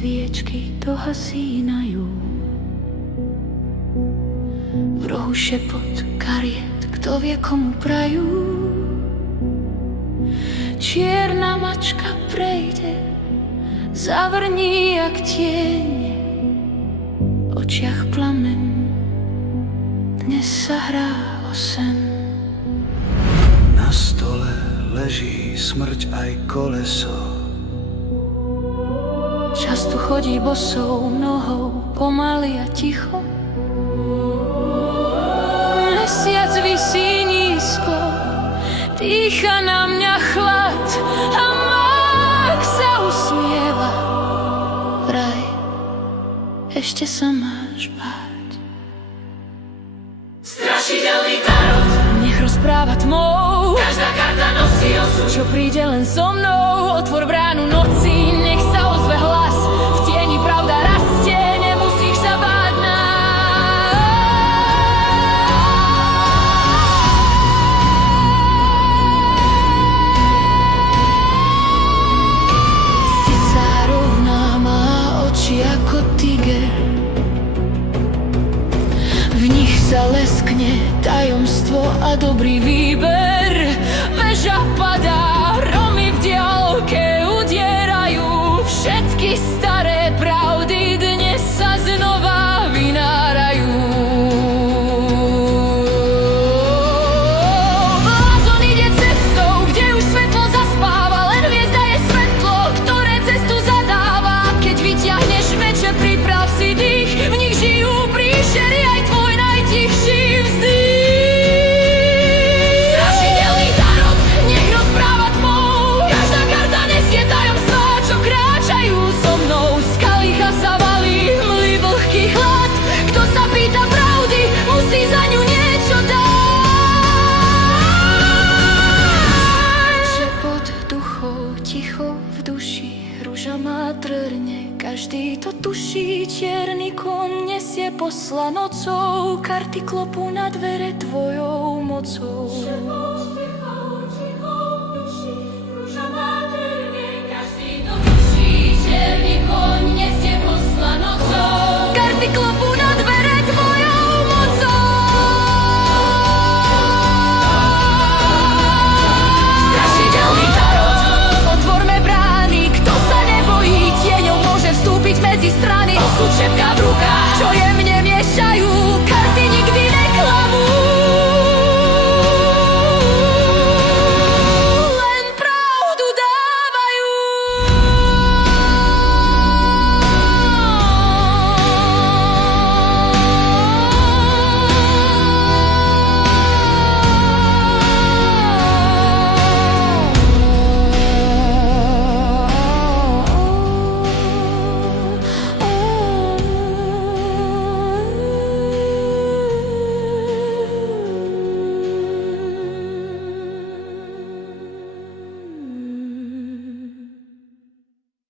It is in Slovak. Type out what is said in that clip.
sviečky dohasínajú. V rohu šepot kariet, kto vie komu prajú. Čierna mačka prejde, zavrní jak tieň, v očiach plamen, dnes sa hrá o sen. Na stole leží smrť aj koleso. Často chodí bosou nohou, pomaly a ticho. Mesiac visí nízko, dýcha na mňa chlad a mák sa usmieva. Vraj, ešte sa máš báť. Strašidelný tarot, Nech rozpráva tmou, každá karta nosí osud. čo príde len so mnou. Otvor bránu noci, nech sa ozve hlas. V tieni pravda rastie, nemusíš sa báť nás. Sica rovná, má oči ako tiger. V nich sa leskne tajomstvo a dobrý výber. Veža padá, romy v diaľke udierajú. Všetky staré pravdy dnes sa znova vynárajú. Blázon ide cestou, kde už svetlo zaspáva. Len hviezda je svetlo, ktoré cestu zadáva. Keď vyťahneš meče, priprav si dých. V nich žijú príšery, aj tvoj najtichší vzdych. Strašidelný tarot, nech rozpráva tmou. Každá karta nesie tajomstvá, čo kráčajú so mnou. Skalicha sa valí, mlý vlhký chlad. Kto sa pýta pravdy, musí za ňu niečo dať. Šepot duchov, ticho v duši, rúža má trne, každý to tuší. Čierny kon nesie poslanocou, karty klopú na dvere tvojou mocou. Čierny koň